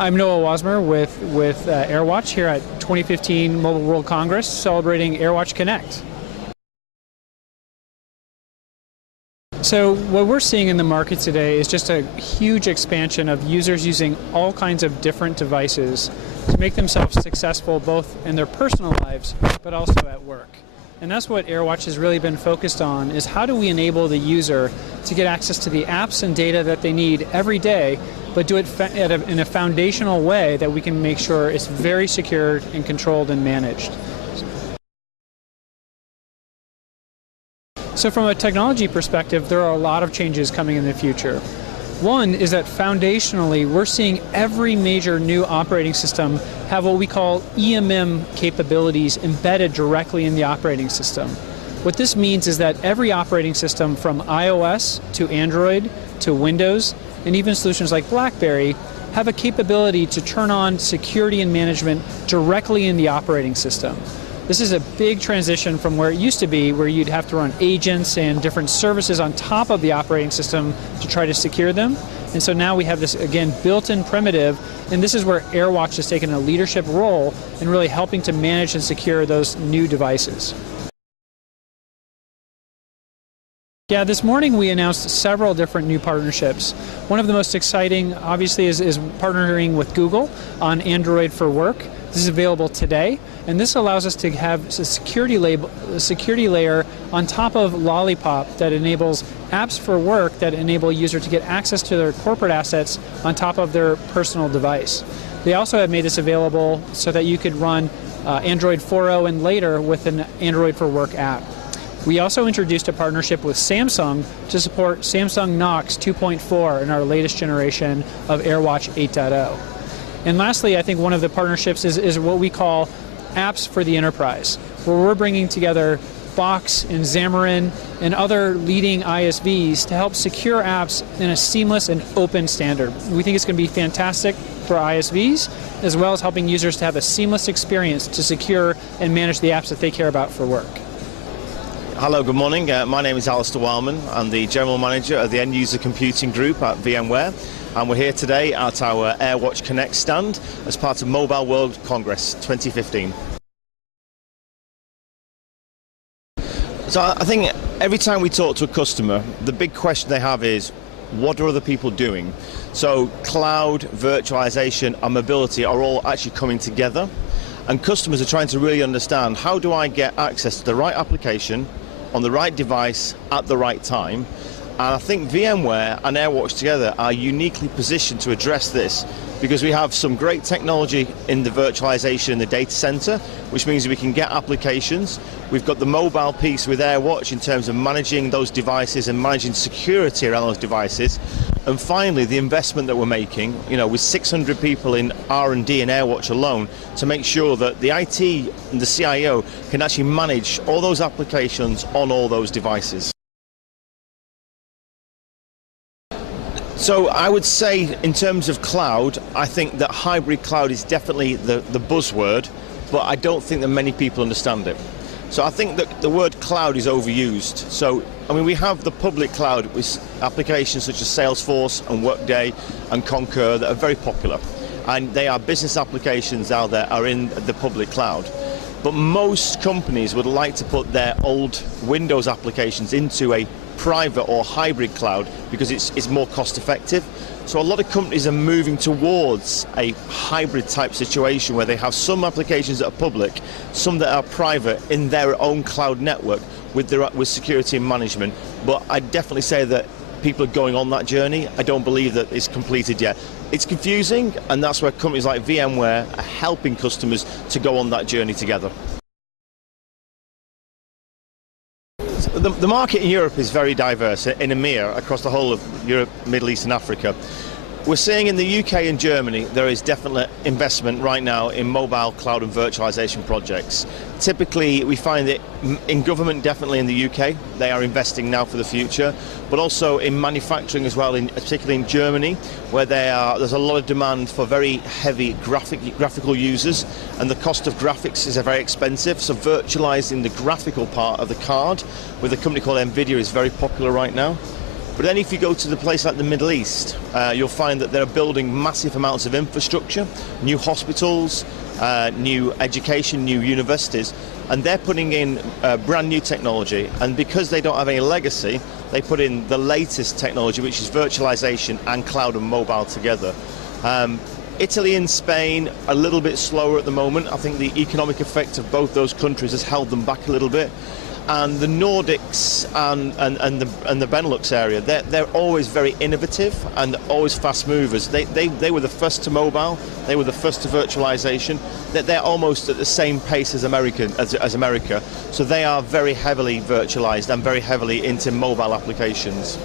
I'm Noah Wasmer with AirWatch here at 2015 Mobile World Congress, celebrating AirWatch Connect. So what we're seeing in the market today is just a huge expansion of users using all kinds of different devices to make themselves successful both in their personal lives but also at work. And that's what AirWatch has really been focused on, is how do we enable the user to get access to the apps and data that they need every day, but do it in a foundational way that we can make sure it's very secured and controlled and managed. So from a technology perspective, there are a lot of changes coming in the future. One is that foundationally, we're seeing every major new operating system have what we call EMEA capabilities embedded directly in the operating system. What this means is that every operating system from iOS to Android to Windows, and even solutions like BlackBerry, have a capability to turn on security and management directly in the operating system. This is a big transition from where it used to be, where you'd have to run agents and different services on top of the operating system to try to secure them. And so now we have this, again, built-in primitive, and this is where AirWatch has taken a leadership role in really helping to manage and secure those new devices. Yeah, this morning we announced several different new partnerships. One of the most exciting, obviously, is partnering with Google on Android for Work. This is available today, and this allows us to have a security layer on top of Lollipop that enables apps for work that enable a user to get access to their corporate assets on top of their personal device. They also have made this available so that you could run Android 4.0 and later with an Android for Work app. We also introduced a partnership with Samsung to support Samsung Knox 2.4 in our latest generation of AirWatch 8.0. And lastly, I think one of the partnerships is what we call apps for the enterprise, where we're bringing together Box and Xamarin and other leading ISVs to help secure apps in a seamless and open standard. We think it's going to be fantastic for ISVs, as well as helping users to have a seamless experience to secure and manage the apps that they care about for work. Hello, good morning. My name is Alistair Wildman. I'm the General Manager of the End User Computing Group at VMware, and we're here today at our AirWatch Connect stand as part of Mobile World Congress 2015. So I think every time we talk to a customer, the big question they have is, what are other people doing? So cloud, virtualization, and mobility are all actually coming together, and customers are trying to really understand, how do I get access to the right application on the right device at the right time? And I think VMware and AirWatch together are uniquely positioned to address this, because we have some great technology in the virtualization in the data center, which means we can get applications. We've got the mobile piece with AirWatch in terms of managing those devices and managing security around those devices. And finally, the investment that we're making, with 600 people in R&D in AirWatch alone, to make sure that the IT and the CIO can actually manage all those applications on all those devices. So I would say, in terms of cloud, I think that hybrid cloud is definitely the buzzword, but I don't think that many people understand it. So I think that the word cloud is overused. So, we have the public cloud with applications such as Salesforce and Workday and Concur that are very popular. And they are business applications now that are in the public cloud. But most companies would like to put their old Windows applications into a private or hybrid cloud because it's more cost effective. So a lot of companies are moving towards a hybrid type situation where they have some applications that are public, some that are private in their own cloud network with security and management. But I'd definitely say that people are going on that journey. I don't believe that it's completed yet. It's confusing, and that's where companies like VMware are helping customers to go on that journey together. The market in Europe is very diverse, in EMEA, across the whole of Europe, Middle East and Africa. We're seeing in the UK and Germany there is definite investment right now in mobile cloud and virtualization projects. Typically we find it in government, definitely in the UK, they are investing now for the future, but also in manufacturing as well, particularly in Germany, where there's a lot of demand for very heavy graphical users, and the cost of graphics is very expensive, so virtualizing the graphical part of the card with a company called NVIDIA is very popular right now. But then if you go to the place like the Middle East, you'll find that they're building massive amounts of infrastructure, new hospitals, new education, new universities, and they're putting in brand new technology, and because they don't have any legacy, they put in the latest technology, which is virtualization and cloud and mobile together. Italy and Spain a little bit slower at the moment. I think the economic effect of both those countries has held them back a little bit. And the Nordics and the Benelux area, they're always very innovative and always fast movers. They were the first to mobile, they were the first to virtualization. They're almost at the same pace as America, so they are very heavily virtualized and very heavily into mobile applications.